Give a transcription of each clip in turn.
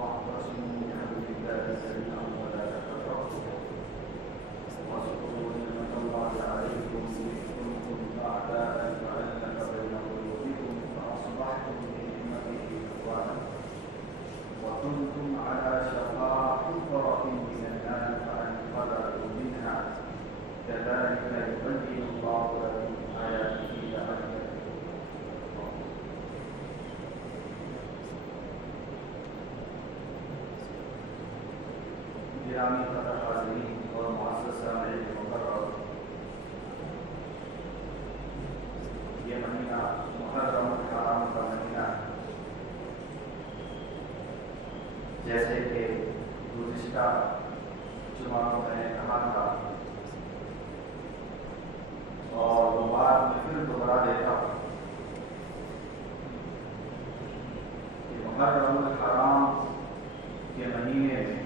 واعتصموا بحبل الله جميعا ولا تفرقوا واذكروا نعمة الله عليكم إذ كنتم أعداء فألف بين قلوبكم فأصبحتم بنعمته إخوانا وكنتم على شفا حفرة من النار فأنقذكم منها كذلك يبين الله لكم آياته لعلكم گرامی قدر حاضرین اور معزز سامعین مقرر، یہ مہینہ محرم الحرام کا مہینہ ہے۔ جیسے کہ گزشتہ جمعہ کو میں نے کہا تھا اور وہ بات میں پھر دوہرا دیتا ہوں کہ محرم الحرام کے مہینے میں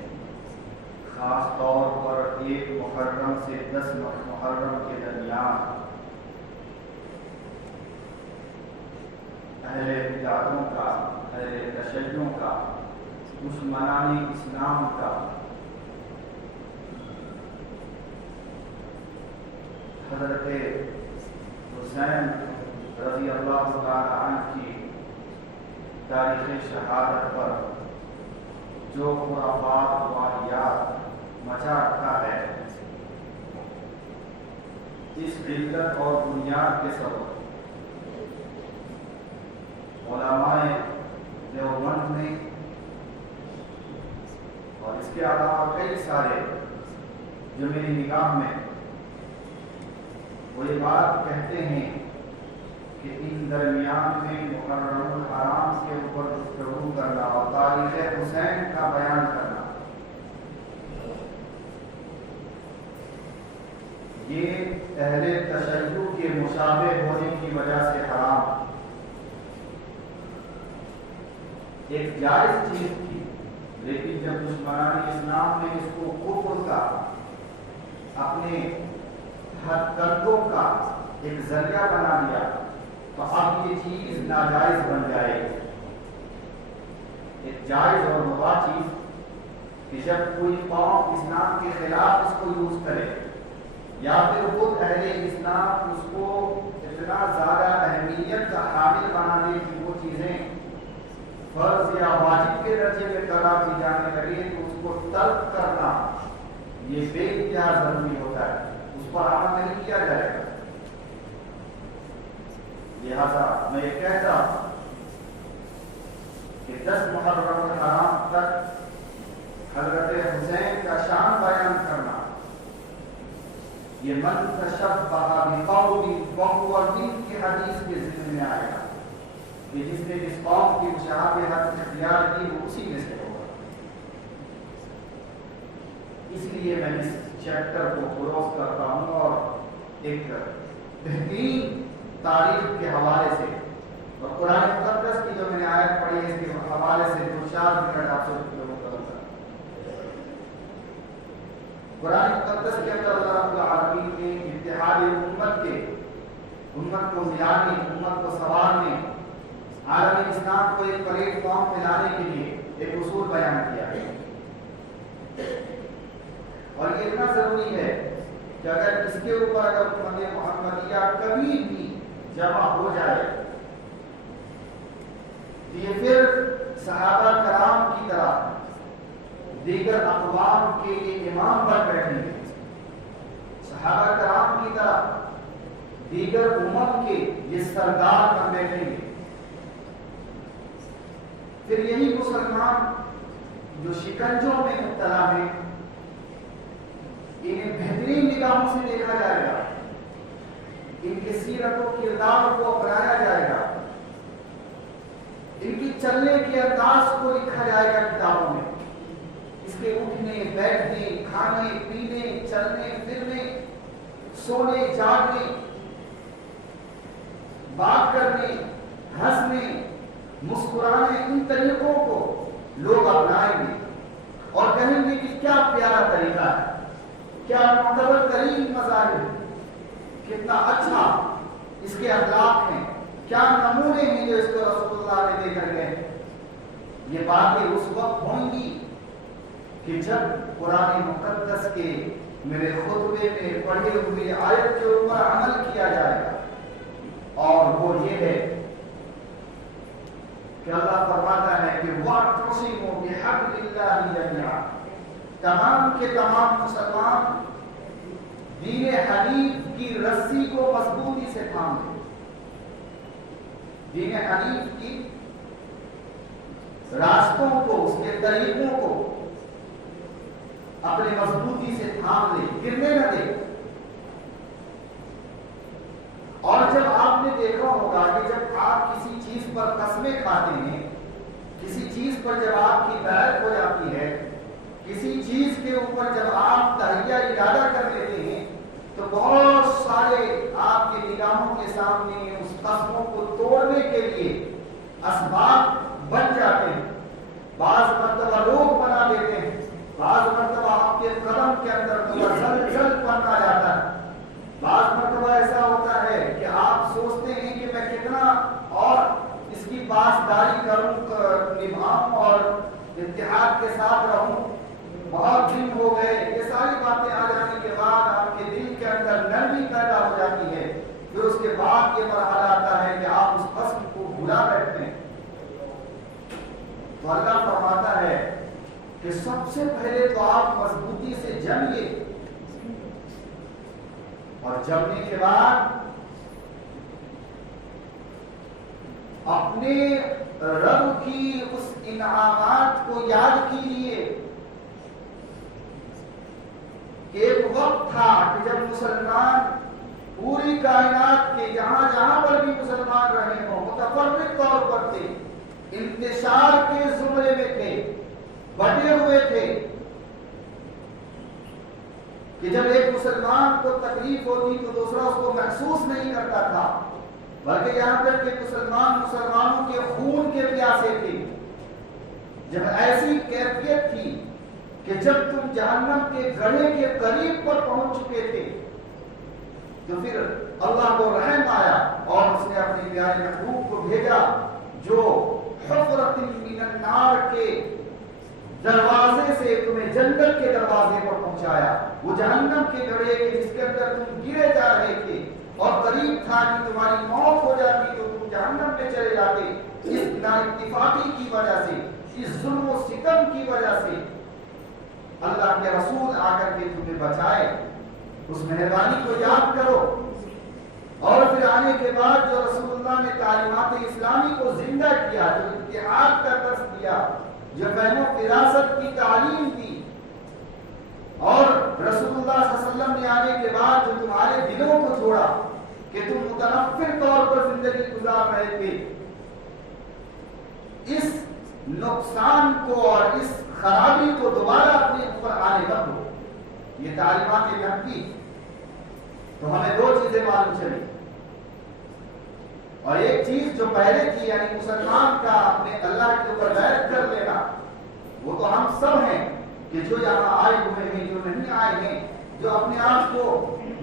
خاص طور پر 1 محرم سے 10 محرم کے درمیان اہل بدعتوں کا، اہل تشیع کا، دشمنان اسلام کا حضرت حسین رضی اللہ تعالی عنہ کی تاریخ شہادت پر جو خرافات واہیات مچا رکھا ہے، اس علت اور بنیاد کے سبب علماء دیوبند نے اور اس کے علاوہ کئی سارے جو میری نگاہ میں وہ یہ بات کہتے ہیں کہ ان درمیان میں محرم الحرام کے اوپر گفتگو کرنا اور تاریخ حسین کا بیان کرنا یہ اہل تشیع کے مشابہ ہونے کی وجہ سے حرام ایک جائز چیز تھی، لیکن جب دشمنان اسلام نے اس کو کفر کا، اپنے ہتھ کردوں کا ایک ذریعہ بنا لیا تو اب یہ چیز ناجائز بن جائے گی۔ ایک جائز اور مباح چیز کہ جب کوئی قوم اسلام کے خلاف اس کو یوز کرے یا پھر خود اہل اسلام اس کو اتنا زیادہ اہمیت کا حامل بنا دے کہ وہ چیزیں فرض یا واجب کے درجے میں قرار دی جانے لگے تو اس کو ترک کرنا یہ بے انتہا ضروری ہوتا ہے، اس پر عمل نہیں کیا جائے گا۔ لہذا میں یہ کہتا ہوں کہ 10 محرم الحرام تک حضرت حسین کا شان بیان کرنا یہ من تشبہ بقوم فہو منہ کی حدیث کے ذکر میں آئے گا کہ جس نے اس قوم کی مشابہت اختیار کی وہ اسی میں سے ہوگا۔ اس لیے میں اس چیپٹر کو کلوز کرتا ہوں اور ایک بہترین تاریخ کے حوالے سے اور قرآن مقدس کی جو میں نے آیت پڑھی ہے اس کے حوالے سے 2-4 منٹ آپ سے گفتگو کروں گا۔ قرآن مقدس کے اندر اللہ رب العالمین نے اتحاد امت کو ملانے، امت کو سنوارنے، عالم اسلام کو ایک پلیٹ فارم پہ لانے کے لیے ایک اصول بیان کیا ہے، اور یہ اتنا ضروری ہے کہ اگر اس کے اوپر اگر امت محمدیہ کبھی بھی جمع ہو جائے تو یہ پھر صحابہ کرام کی طرح دیگر اقوام کے لیے امام بن بیٹھیں گے، صحابہ کرام کی طرح دیگر امم کے یہ سردار بن بیٹھیں گے۔ پھر یہی مسلمان جو شکنجوں میں مبتلا ہیں انہیں بہترین نگاہوں سے دیکھا جائے گا، ان کی سیرت و کردار کو اپنایا جائے گا، ان کی چلنے کے انداز کو لکھا جائے گا کتابوں میں، اس کے اٹھنے، بیٹھنے، کھانے، پینے، چلنے، پھرنے، سونے، جاگنے، بات کرنے، ہنسنے، مسکرانے، ان طریقوں کو لوگ اپنائیں گے اور کہیں گے کہ کیا پیارا طریقہ ہے، کیا معتبر ترین مذاہب، کتنا اچھا اس کے اخلاق ہیں، کیا نمونے ہیں جو اس کو رسول اللہ نے دے کر گئے۔ یہ باتیں اس وقت ہوں گی کہ جب قرآن مقدس کے میرے خطبے میں پڑھے ہوئے آیت کے اوپر عمل کیا جائے گا، اور وہ یہ ہے کہ اللہ فرماتا ہے کہ وَاعْتَصِمُوا بِحَبْلِ اللَّهِ جَمِيعًا، تمام کے تمام مسلمان دین حنیف کی رسی کو مضبوطی سے تھام لیں۔ دین حنیف کی راستوں کو، اس کے طریقوں کو اپنے مضبوطی سے تھام لیں، گرنے نہ دیں۔ اور جب آپ نے دیکھا ہوگا کہ جب آپ کسی چیز پر قسمیں کھاتے ہیں، کسی چیز پر جب آپ کی بیعت ہو جاتی ہے، کسی چیز کے اوپر جب آپ تہیہ ارادہ کر لیتے ہیں، تو بہت سارے آپ کے نگاہوں کے سامنے اس قسموں کو توڑنے کے لیے اسباب بن جاتے ہیں۔ بعض مرتبہ لوگ بنا دیتے ہیں، بعض مرتبہ آپ کے قدم کے اندر زلزل پن آ جاتا ہے، بعض مرتبہ ایسا ہوتا ہے کہ آپ سوچتے ہیں کہ میں کتنا اور اس کی پاسداری کروں، نبھاؤں اور اتحاد کے ساتھ رہوں، بہت دن ہو گئے، یہ ساری باتیں آ جانے کے بعد آپ کے دل کے اندر نرمی پیدا ہو جاتی ہے۔ پھر اس کے بعد یہ مرحلہ آتا ہے کہ آپ اس قسم کو بھلا بیٹھتے ہیں۔ تو اللہ فرماتا ہے کہ سب سے پہلے تو آپ مضبوطی سے جمیے، اور جمنے کے بعد اپنے رب کی اس انعامات کو یاد کیجیے۔ ایک وقت تھا کہ جب مسلمان پوری کائنات کے جہاں جہاں پر بھی مسلمان رہے ہوں متفرق طور پر تھے، انتشار کے زمرے میں تھے، بٹے ہوئے تھے، کہ جب ایک مسلمان کو تکلیف ہوتی تو دوسرا اس کو محسوس نہیں کرتا تھا، بلکہ یہاں تک کہ مسلمانوں کے خون کے پیاسے تھے۔ جب ایسی کیفیت تھی کہ جب تم جہنم کے گڑھے کے قریب پر پہنچ چکے تھے، تو پھر اللہ کو رحم آیا اور اس نے اپنے پیارے محبوب کو بھیجا جو حفرۃ من النار کے دروازے سے تمہیں جنت کے دروازے پر پہنچایا، وہ جہنم کے گڑھے کے جس کے اندر تم گرے جا رہے تھے اور قریب تھا کہ تمہاری موت ہو جاتی تو تم جہنم میں چلے جاتے، اس نا اتفاقی کی وجہ سے، اس ظلم و ستم کی وجہ سے اللہ کے رسول آ کر کے تمہیں بچائے۔ اس مہربانی کو یاد کرو، اور پھر آنے کے بعد جو رسول اللہ نے تعلیمات اسلامی کو زندہ کیا، جو اتحاد کا درس دیا، جو فہم و فراست کی تعلیم دی، اور رسول اللہ صلی اللہ علیہ وسلم نے آنے کے بعد جو تمہارے دلوں کو جوڑا کہ تم متنفر طور پر زندگی گزار رہے تھے، اس نقصان کو اور اس خرابی کو دوبارہ اپنے اوپر آنے کا ہو، یہ تعلیمات نبی۔ تو ہمیں دو چیزیں معلوم چلی، اور ایک چیز جو پہلے تھی یعنی مسلمان کا اپنے اللہ کے اوپر بیعت کر لینا، وہ تو ہم سب ہیں کہ جو یہاں آئے ہوئے ہیں، جو نہیں آئے ہیں، جو اپنے آپ کو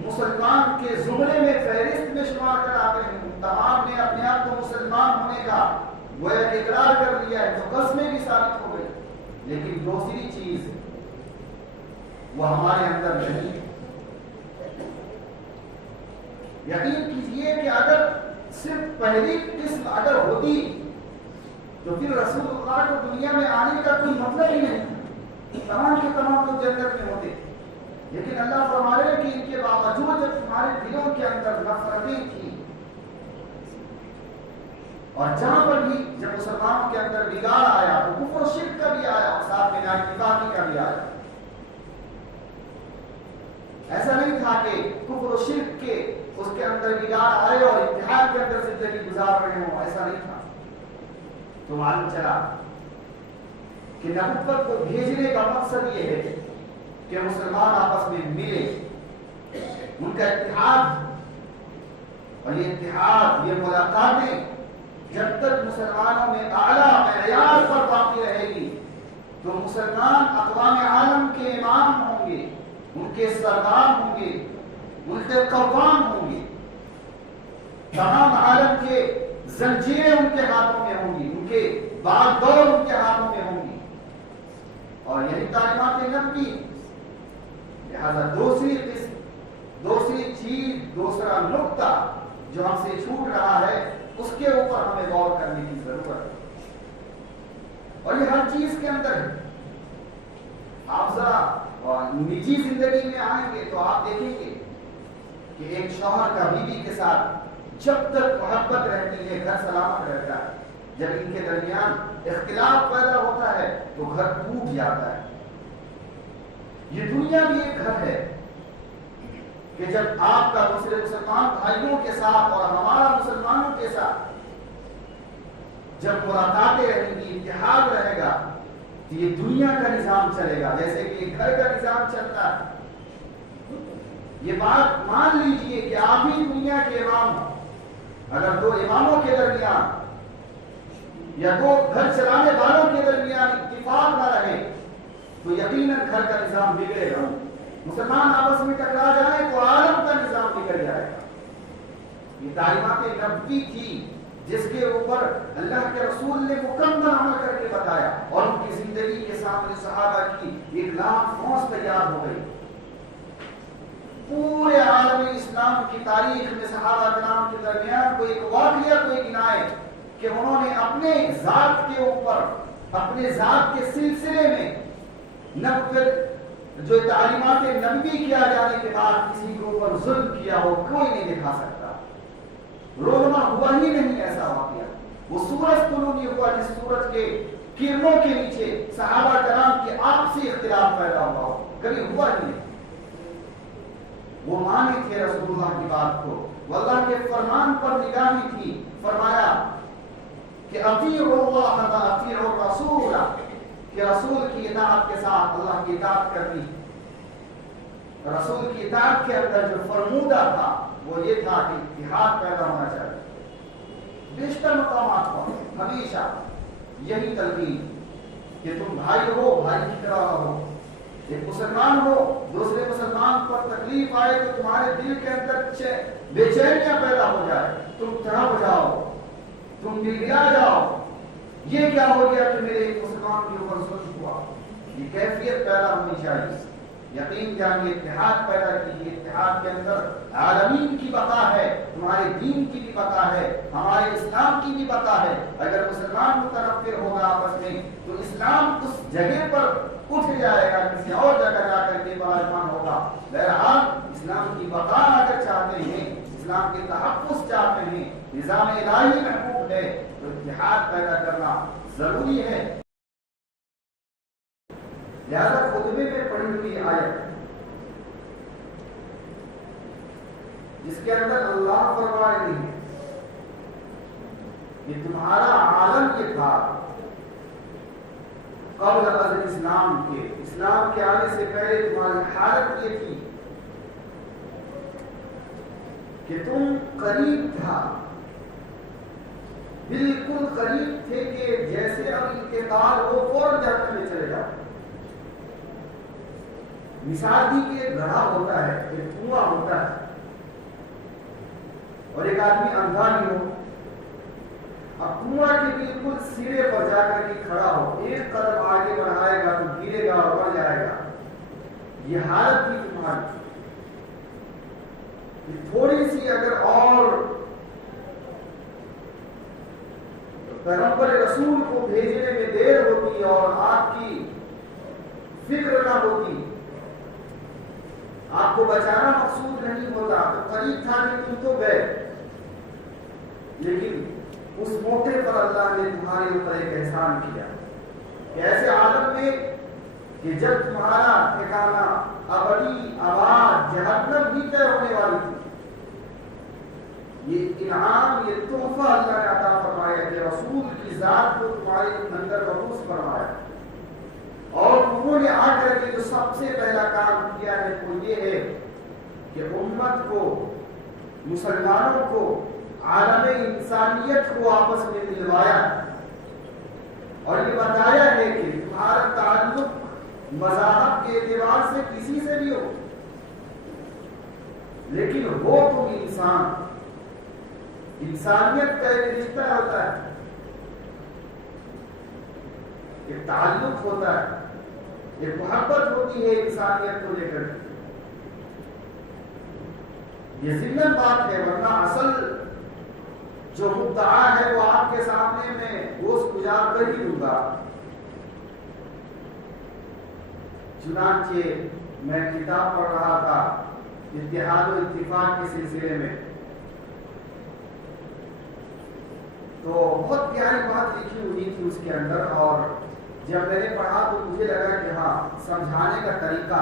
مسلمان کے زمرے میں فہرست میں شمار کراتے ہیں، تمام نے اپنے آپ کو مسلمان ہونے کا وہ اقرار کر لیا ہے، تو قسمیں بھی ثابت ہو گئی۔ لیکن دوسری چیز وہ ہمارے اندر نہیں ہے۔ یقین کیجئے کہ اگر صرف پہلی قسم اگر ہوتی تو پھر رسول اللہ کو دنیا میں آنے کا کوئی مطلب ہی نہیں، تمام کے تمام تو جنت میں ہوتے۔ لیکن اللہ فرما رہے ہیں کہ ان کے باوجود جب تمہارے دلوں کے اندر نفرتیں تھیں، اور جہاں پر بھی جب مسلمانوں کے اندر بگاڑ آیا تو کفر و شرک کا بھی آیا اور ساتھ میں نااتفاقی کا بھی آیا۔ ایسا نہیں تھا کہ کفر و شرک کے اس کے اندر بگاڑ آئے اور اتحاد کے اندر زندگی گزار رہے ہوں، ایسا نہیں تھا۔ تو معلوم چلا کہ نبوت کو بھیجنے کا مقصد یہ ہے کہ مسلمان آپس میں ملے، ان کا اتحاد، اور یہ اتحاد، یہ ملاقاتیں جب تک مسلمانوں میں اعلیٰ معیار پر باقی رہے گی تو مسلمان اقوام عالم کے امام ہوں گے، ان کے سردار ہوں گے، ان کے قوام ہوں گے، تمام عالم کے زنجیریں ان کے ہاتھوں میں ہوں گی، ان کے باغ دور ان کے ہاتھوں اور یہی تعلیمات نبوی. لہذا دوسری قسم، دوسری چیز، دوسرا نقطہ جو ہم سے چھوٹ رہا ہے اس کے اوپر ہمیں غور کرنے کی ضرورت ہے، اور یہ ہر چیز کے اندر ہے. آپ ذرا نجی زندگی میں آئیں گے تو آپ دیکھیں گے کہ ایک شوہر کا بیوی کے ساتھ جب تک محبت رہتی ہے گھر سلامت رہتا ہے. جب ان کے درمیان اختلاف پیدا ہوتا ہے تو گھر ٹوٹ جاتا ہے. یہ دنیا بھی ایک گھر ہے کہ جب آپ کا دوسرے مسلمان بھائیوں کے ساتھ اور ہمارا مسلمانوں کے ساتھ جب ملاقاتیں رہیں گی، اتحاد رہے گا تو یہ دنیا کا نظام چلے گا جیسے کہ یہ گھر کا نظام چلتا ہے. یہ بات مان لیجئے کہ آپ ہی دنیا کے امام ہو. اگر دو اماموں کے درمیان یا دو گھر چلانے والوں کے درمیان اتفاق نہ رہے تو یقیناً گھر کا نظام بگڑے گا. مسلمان آپس میں ٹکرا جائیں تو عالم کا نظام بگڑ جائے گا. یہ تعلیمات نبوی تھی جس کے اوپر اللہ کے رسول نے مکمل عمل کر کے بتایا، اور ان کی زندگی کے سامنے صحابہ کی ایک لاکھ فوج تیار ہو گئی. پورے عالم اسلام کی تاریخ میں صحابہ کرام کے درمیان کوئی ایک واقعہ کوئی گنائے کہ انہوں نے اپنے ذات کے اوپر، اپنے ذات کے سلسلے میں جو تعلیمات نبوی کیا جانے کے بعد کسی کے اوپر ظلم کیا ہو، کوئی نہیں دکھا سکتا. رونما ہوا ہی نہیں ایسا واقعہ. وہ سورج طلوع نہیں ہوا جس سورج کے کرنوں کے نیچے صحابہ کرام کے آپسی اختلاف پیدا ہوا ہو، کبھی ہوا ہی نہیں. وہ مانے تھے رسول اللہ کی بات کو، وہ اللہ کے فرمان پر نگاہی تھی. فرمایا کہ اطیعوا اللہ و اطیعوا الرسول، کہ رسول کی اطاعت کے ساتھ اللہ کی اطاعت کرنی. رسول کی اطاعت کے اندر جو فرمودہ تھا وہ یہ تھا کہ اتحاد پیدا ہونا چاہیے. بیشتر مقامات پر ہمیشہ یہی تلقین کہ تم بھائی ہو، بھائی کی طرح رہو. ایک مسلمان ہو، دوسرے مسلمان پر تکلیف آئے تو تمہارے دل کے اندر بے چینیاں پیدا ہو جائے، تم تڑپ جاؤ، تم گڑگڑا جاؤ. یہ کیا ہو گیا کہ میرے ایک مسلمان کے اوپر ظلم ہوا. یہ کیفیت پیدا ہونی چاہیے. یقین جانیے اتحاد پیدا کیجیے. اتحاد کے اندر عالمین کی بقا ہے، تمہارے دین کی بھی بقا ہے، ہمارے اسلام کی بھی بقا ہے. اگر مسلمان متنفر ہوگا آپس میں تو اسلام اس جگہ پر اٹھ جائے گا، کسی اور جگہ جا کر کے براجمان ہوگا. بہرحال اسلام کی بقا اگر چاہتے ہیں، اسلام کے تحفظ چاہتے ہیں، نظام الہی محبوب ہے تو اتحاد پیدا کرنا ضروری ہے. لہذا خطبے میں پڑھی ہوئی آیت جس کے اندر اللہ فرما رہے ہیں کہ تمہارا عالم یہ تھا قبل ازل اسلام کے، اسلام کے آنے سے پہلے تمہاری حالت یہ تھی کہ تم قریب تھا، بالکل قریب تھے کہ جیسے اب انتقال ہو فوراً جہنم میں چلے جاؤ. مثال دی کہ ایک گڑھا ہوتا ہے، ایک کنواں ہوتا ہے، اور ایک آدمی اندھا نہیں ہو. اب کنواں کے بالکل سرے پر جا کر کے کھڑا ہو، ایک قدم آگے بڑھائے گا تو گرے گا اور مر جائے گا. یہ حالت تھی تمہاری. تھوڑی سی اگر اور پیغمبر رسول کو بھیجنے میں دیر ہوتی اور آپ کی فکر نہ ہوتی، آپ کو بچانا مقصود نہیں ہوتا تو قریب تھا کہ تم تو گئے. لیکن اس موقع پر اللہ نے تمہارے اوپر ایک احسان کیا کہ ایسے عالم میں کہ جب تمہارا ٹھکانہ ابدی آباد جہنم بھی طے ہونے والی تھی، یہ انعام، یہ تحفہ اللہ نے عطا فرمایا کہ رسول کی ذات کو تمہارے اندر مبعوث فرمایا. اور انہوں نے آ کر کے جو سب سے پہلا کام کیا ہے وہ یہ ہے کہ امت کو، مسلمانوں کو، عالم انسانیت کو آپس میں ملوایا اور یہ بتایا ہے کہ تمہارا تعلق مذہب کے اعتبار سے کسی سے بھی ہو، لیکن ہو تم انسان. انسانیت کا ایک رشتہ ہوتا ہے، ایک تعلق ہوتا ہے. ایک محبت ہوتی ہے انسانیت کو لے کر، یہ ضمن بات ہے، ورنہ اصل جو مدعا ہے وہ آپ کے سامنے میں گوشت گزار کر ہی دوں گا۔ چنانچہ میں کتاب پڑھ رہا تھا اتحاد و اتفاق کے سلسلے میں، تو بہت پیاری بات لکھی ہوئی تھی اس کے اندر، اور جب میں نے پڑھا تو مجھے لگا کہ ہاں سمجھانے کا طریقہ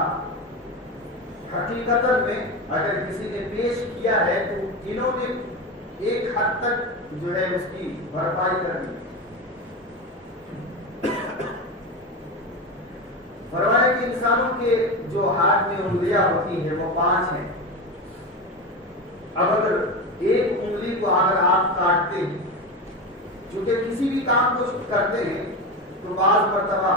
حقیقت میں اگر کسی نے پیش کیا ہے تو انہوں نے ایک حد تک جو ہے اس کی بھرپائی کر دی۔ فرمایا کہ انسانوں کے جو ہاتھ میں انگلیاں ہوتی ہیں وہ 5 ہیں، اب اگر ایک انگلی کو اگر آپ کاٹتے ہیں، چونکہ کسی بھی کام کو کرتے ہیں تو بعض مرتبہ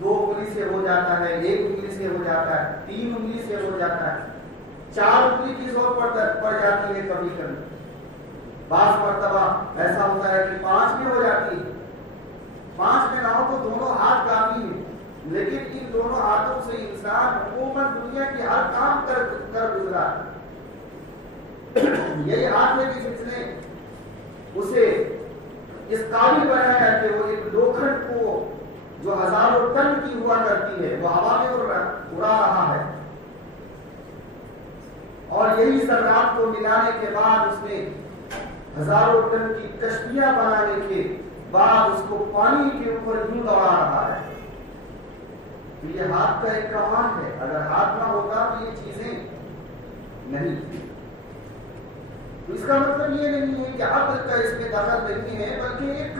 2 انگلی سے ہو جاتا ہے، 1 انگلی سے ہو جاتا ہے، 3 انگلی سے ہو جاتا ہے، 4 انگلی کی ضرورت پڑ جاتی ہے کبھی کبھی، بعض مرتبہ ایسا ہوتا ہے کہ 5 میں ہو جاتی ہے۔ 5 میں نہ ہو تو دونوں ہاتھ کافی ہیں، لیکن ان دونوں ہاتھوں سے انسان عموماً دنیا کی ہر کام کر گزرا۔ یہی ہاتھ ہے کہ جس نے اسے اس قابل بنایا کہ وہ ایک لوکھنڈ کو جو ہزاروں ٹن کی ہوا کرتی ہے وہ ہوا میں اڑا رہا ہے، اور یہی ذرات کو ملانے کے بعد اس نے ہزاروں ٹن کی کشتیاں بنانے کے بعد اس کو پانی کے اوپر یوں دوڑا رہا ہے۔ تو یہ ہاتھ کا ایک کمال ہے، اگر ہاتھ نہ ہوتا تو یہ چیزیں نہیں تھی۔ تو اس کا مطلب یہ نہیں ہے کہ عقل کا اس میں دخل نہیں ہے، بلکہ ایک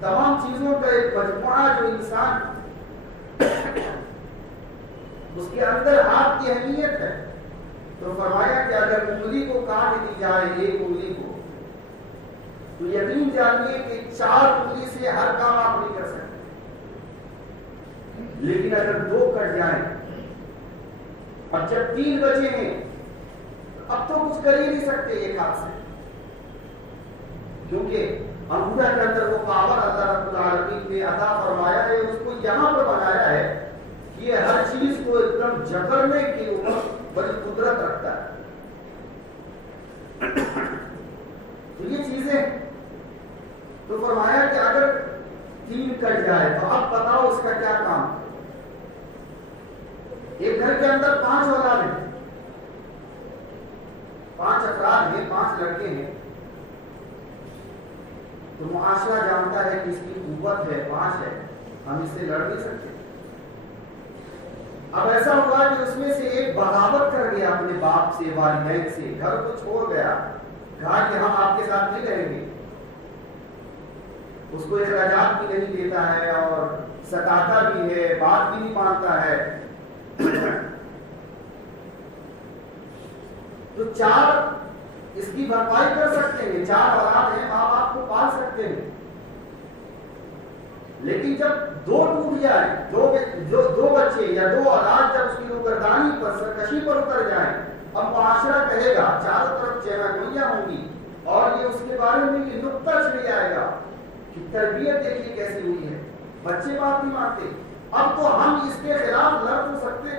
تمام چیزوں کا ایک مجموعہ جو انسان اس کے اندر ہاتھ کی اہمیت ہے۔ تو فرمایا کہ اگر انگلی کو کاٹ دی جائے، ایک انگلی کو، تو یقین جانیے کہ 4 انگلی سے ہر کام آپ نہیں کر سکتے، لیکن اگر 2 کٹ جائیں اور جب 3 بچے ہیں اب تو کچھ کر ہی نہیں سکتے ایک ہاتھ سے، کیونکہ انگوٹھا کے اندر وہ پاور اللہ رب العالمین نے عطا فرمایا ہے، اس کو یہاں پر بنایا ہے کہ یہ ہر چیز کو ایک دم جکڑنے کے اوپر بڑی قدرت رکھتا ہے۔ تو یہ چیزیں تو فرمایا کہ اگر 3 کٹ جائے تو اب بتاؤ اس کا کیا کام ہے۔ ایک گھر کے اندر 5 اولاد ہیں، 5 افراد ہیں، 5 لڑکے ہیں، تو معاشرہ جانتا ہے کہ اس کی قوت ہے، 5 ہے، ہم اس سے لڑ نہیں سکتے۔ اب ایسا ہوا کہ اس میں سے ایک بغاوت کر گیا اپنے باپ سے، والدین سے، گھر کو چھوڑ گیا، کہا کہ ہم آپ کے ساتھ نہیں رہیں گے۔ اس کو اخراجات بھی نہیں دیتا ہے اور ستاتا بھی ہے، بات بھی نہیں مانتا ہے۔ تو 4 اس کی بھرپائی کر سکتے ہیں، 4 اولاد ہیں، ماں باپ کو پال سکتے ہیں، لیکن جب 2 ٹوٹ جائیں، 2 بچے یا 2 اولاد جب اس کی روگردانی پر، سرکشی پر اتر جائیں، اب معاشرہ کہے گا، چاروں طرف چہرگوئیاں ہوں گی، اور یہ اس کے بارے میں یہ نقطہ چلے آئے گا کہ تربیت دیکھیے کیسی ہوئی ہے، بچے بات نہیں مانتے، اب تو ہم اس کے خلاف لڑ نہیں سکتے،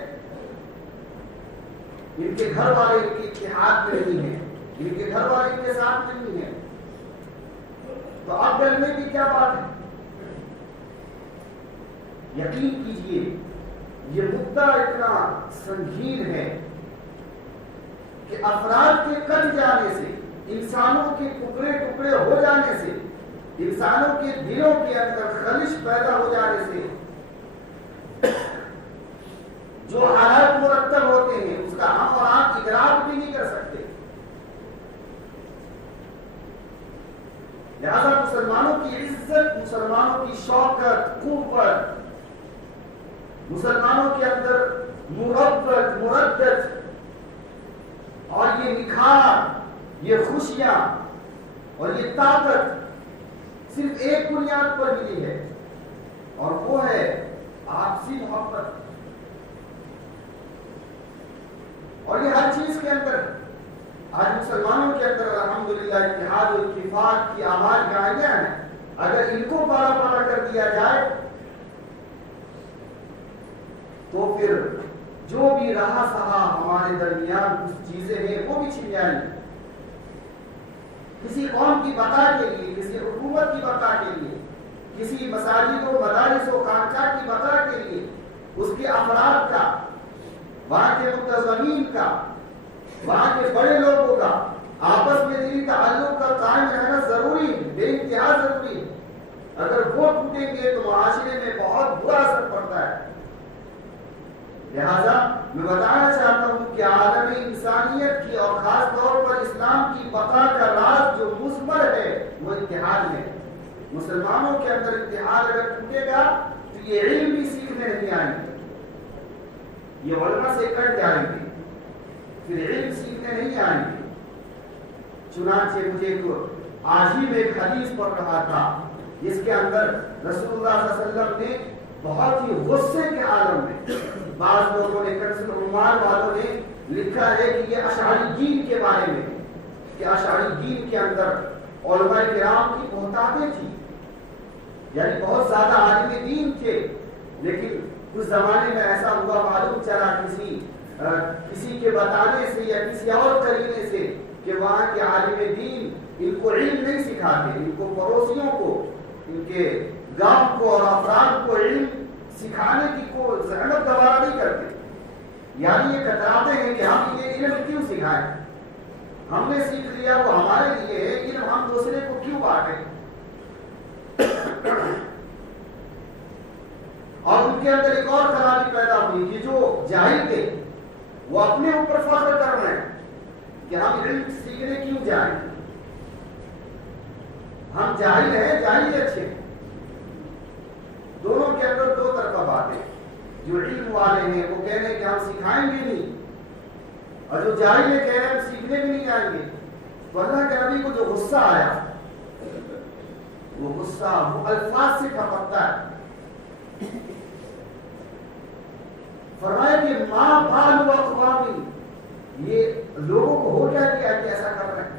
ان کے گھر والے ان کے اتحاد میں نہیں ہیں، ان کے گھر والے ان کے ساتھ نہیں ہیں، تو اب ڈرنے کی کیا بات ہے۔ یقین کیجئے یہ مدعا اتنا سنگین ہے کہ افراد کے کٹ جانے سے، انسانوں کے ٹکڑے ٹکڑے ہو جانے سے، انسانوں کے دلوں کے اندر خلش پیدا ہو جانے سے جو حالات مرتب ہوتے ہیں اس کا ہم اور آپ ادراک بھی نہیں کر سکتے۔ لہذا مسلمانوں کی عزت، مسلمانوں کی شوکت، قوت، مسلمانوں کے اندر مربت، مردت اور یہ نکھار، یہ خوشیاں اور یہ طاقت صرف ایک بنیاد پر ملی ہے، اور وہ ہے آپسی محبت۔ اور یہ ہر چیز کے اندر آج مسلمانوں کے اندر الحمدللہ اتحاد و اتفاق کی آواز گائیاں ہیں، اگر ان کو پارا پارا کر دیا جائے تو پھر جو بھی رہا سہا ہمارے درمیان کچھ چیزیں ہیں وہ بھی چھن جائیں گی. کسی قوم کی بقا کے لیے، کسی حکومت کی بقا کے لیے، کسی مساجد و مدارس و خانقاہ کی بقا کے لیے اس کے افراد کا، وہاں کے منتظمین کا، وہاں کے بڑے لوگوں کا آپس میں دلی تعلق کا قائم رہنا ضروری ہے، بے انتہا ضروری ہے. اگر وہ ٹوٹیں گے تو معاشرے میں بہت برا اثر پڑتا ہے. لہذا میں بتانا چاہتا ہوں کہ عالم انسانیت کی اور خاص طور پر اسلام کی بقا کا راز جو مثمر ہے وہ اتحاد ہے. مسلمانوں کے اندر اتحاد اگر ٹوٹے گا تو یہ علم بھی سیکھنے نہیں آئیں گے، یہ علماء سے کٹ جائیں گے، پھر علم سیکھنے نہیں آئیں گے. چنانچہ مجھے آج ہی میں ایک حدیث پڑھ رہا تھا جس کے اندر رسول اللہ صلی اللہ علیہ وسلم نے بہت ہی غصے کے عالم میں، بعض لوگوں نے کنزل العمال والوں نے لکھا ہے کہ یہ اشعری دین کے بارے میں کہ اشعری دین کے اندر علماء کرام کی بہتاتیں تھی، یعنی بہت زیادہ عالم دین تھے، لیکن اس زمانے میں ایسا ہوا معلوم چلا کسی کے بتانے سے یا کسی اور قرینے سے کہ وہاں کے عالم دین ان کو علم نہیں سکھاتے، ان کو پڑوسیوں کو، ان کے گاؤں کو اور افراد کو علم سکھانے کی کوئی زحمت گوارا نہیں کرتے. یعنی یہ کتراتے ہیں کہ ہم یہ علم کیوں سکھائیں، ہم نے سیکھ لیا وہ ہمارے لیے ہے، علم ہم دوسرے کو کیوں بانٹیں. اور ان کے اندر ایک اور خرابی پیدا ہوئی کہ جو جاہل تھے وہ اپنے اوپر فخر کر رہے ہیں کہ ہم علم سیکھنے کیوں جائیں، ہم جاہل ہیں، جاہل اچھے. دونوں کے اندر دو طرفہ بات ہے. جو علم والے ہیں وہ کہہ رہے ہیں کہ ہم سکھائیں گے نہیں، اور جو جاہل ہے کہہ رہے ہیں ہم سیکھنے بھی نہیں جائیں گے. تو اللہ کے نبی کو جو غصہ آیا وہ غصہ وہ الفاظ سے کھپکتا ہے. فرمایا کہ ماں بال اقوام، یہ لوگوں کو ہو کیا کہ ایسا کر رہے ہیں.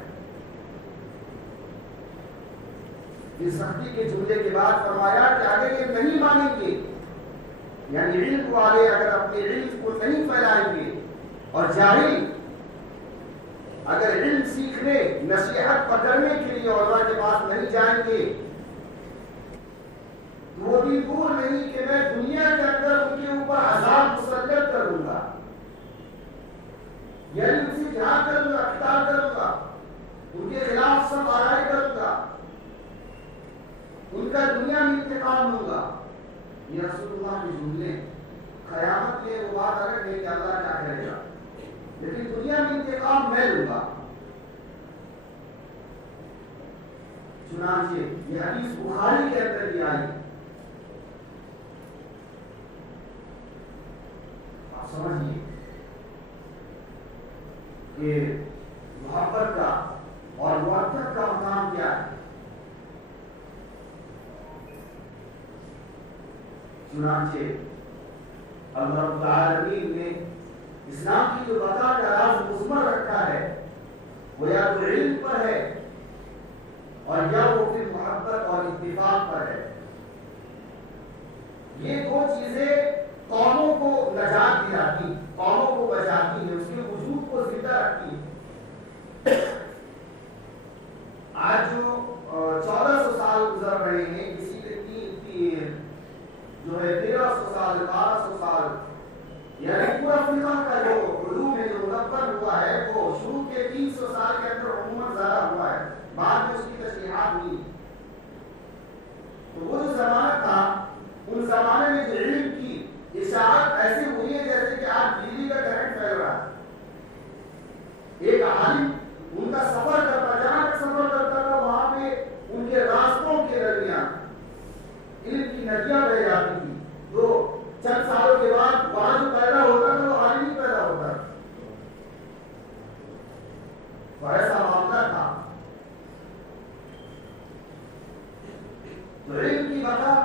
اس سختی کے جملے کے بعد فرمایا کہ اگر یہ نہیں مانیں گے، یعنی علم والے اگر اپنے علم کو نہیں پھیلائیں گے اور جاہل اگر علم سیکھنے نصیحت پکڑنے کے لیے علماء کے پاس نہیں جائیں گے تو وہ بھی دور نہیں کہ میں دنیا کے اندر ان کے اوپر عذاب مسلط کروں گا، یعنی ان سے جہاد کروں گا، قتال کروں گا، ان کے خلاف سب آرائی کروں گا، ان کا دنیا میں انتقام لوں گا. یہ رسول اللہ کے جملے. قیامت میں وہ بات الگ ہے کہ اللہ کیا کرے گا، لیکن دنیا میں انتقام میں لوں گا. چنانچہ یہ حدیث بخاری کے اندر بھی آئی. آپ سمجھیے کہ محبت کا اور وحدت کا مقام کیا ہے. چنانچہ اللہ رب العالمین نے اسلام کی جو بقا کا راز مثمر رکھا ہے وہ یا تو علم پر ہے اور یا وہ پھر محبت اور اتفاق پر ہے. یہ دو چیزیں قوموں کو نجات دلاتی، قوموں کو بچاتی ہیں، اس کے وجود کو زندہ رکھتی ہے. آج جو 1400 سال گزر رہے ہیں، اسی جو ہے 1300 سال 1200 سال، یعنی پورا فقہ کا جو علوم ہے جو منقل ہوا ہے وہ شروع کے 300 سال کے اندر عموماً زیادہ ہوا ہے، بعد میں اس کی تشریحات ہوئی. تو وہ جو زمانہ تھا ان زمانے میں جو علم کی اشاعت ایسی ہوئی ہے جیسے کہ آج بجلی کا کرنٹ پھیل رہا ہے. ایک عالم ان کا سفر کرتا، جہاں تک سفر کرتا تھا وہاں پہ ان کے راستوں کے درمیان علم کی ندیاں بہ جاتی تھی. تو چند سالوں کے بعد وہاں جو پیدا ہوتا تھا وہ عالم ہی پیدا ہوتا تھا. تو ایسا معاملہ تھا. تو علم کی بقا،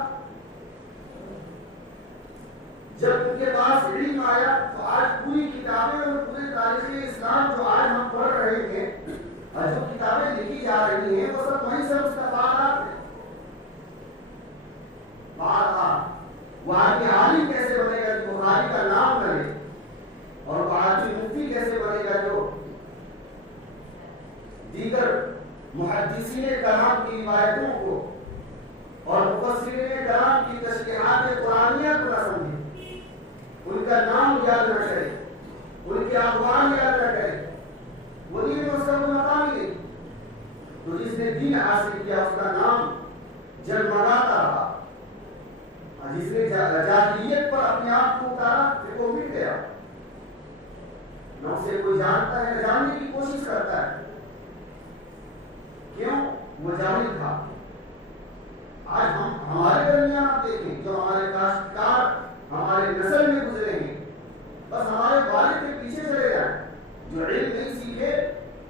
جب ان کے پاس علم آیا تو آج پوری کتابیں اور پورے تاریخ اسلام جو آج ہم پڑھ رہے ہیں اور جو کتابیں لکھی جا رہی ہیں وہ سب وہیں سے مستفادات ہیں. وہاں کے عالم کیسے بنے گا؟ بخاری کا دیگر محدثین کلام کی روایتوں کو اور مفسرین کلام کی تشریحات قرآنیہ کو نہ سمجھے، ان کا نام یاد نہ کرے، ان کے اقوال یاد نہ کرے، وہ دین اس کا مقام نہیں۔ تو جس نے دین حاصل کیا اس کا نام جلملاتا رہا، جس نے جاہلیت پر اپنے آپ کو اتارا پھر وہ مٹ گیا، نہ اسے کوئی جانتا ہے، نہ جاننے کی کوشش کرتا ہے۔ کیوں؟ وہ جاہل تھا۔ آج ہم ہمارے درمیان آپ دیکھیں، جو ہمارے کاشتکار ہمارے نسل میں گزرے ہیں، بس ہمارے والد کے پیچھے چلے جائیں، جو علم نہیں سیکھے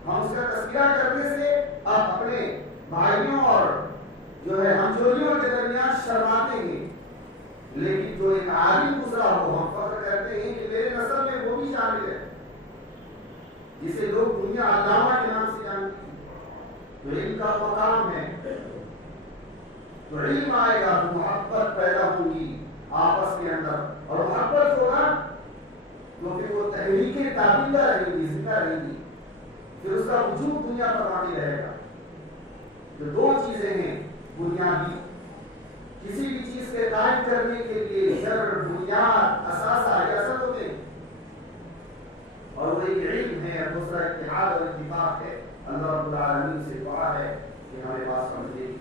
ہم اس کا تذکرہ کرنے سے اب اپنے بھائیوں اور جو ہے ہمجولیوں کے درمیان شرماتے ہیں، لیکن جو ایک عالم گزرا ہو ہم فخر کرتے ہیں کہ میرے نسل میں وہ بھی شامل ہے، جسے لوگ دنیا علامہ کے نام سے جانتی ہیں۔ تو علم کا مقام ہے، تو علم آئے گا تو محبت پیدا ہوگی آپس کے اندر، اور محبت ہوگا تو پھر وہ تحریکیں تابندہ رہیں گی، زندہ رہیں گی، پھر اس کا وجود دنیا پر باقی رہے گا۔ جو دو چیزیں ہیں بنیادی، کسی بھی چیز کے قائم کرنے کے لیے جڑ، بنیاد، اثاثہ یا اصل ہوتے ہیں، اور وہ ایک علم ہے، دوسرا اتحاد اور اتفاق ہے۔ اللہ رب العالمین سے دعا ہے کہ ہمارے پاس سمجھنے کی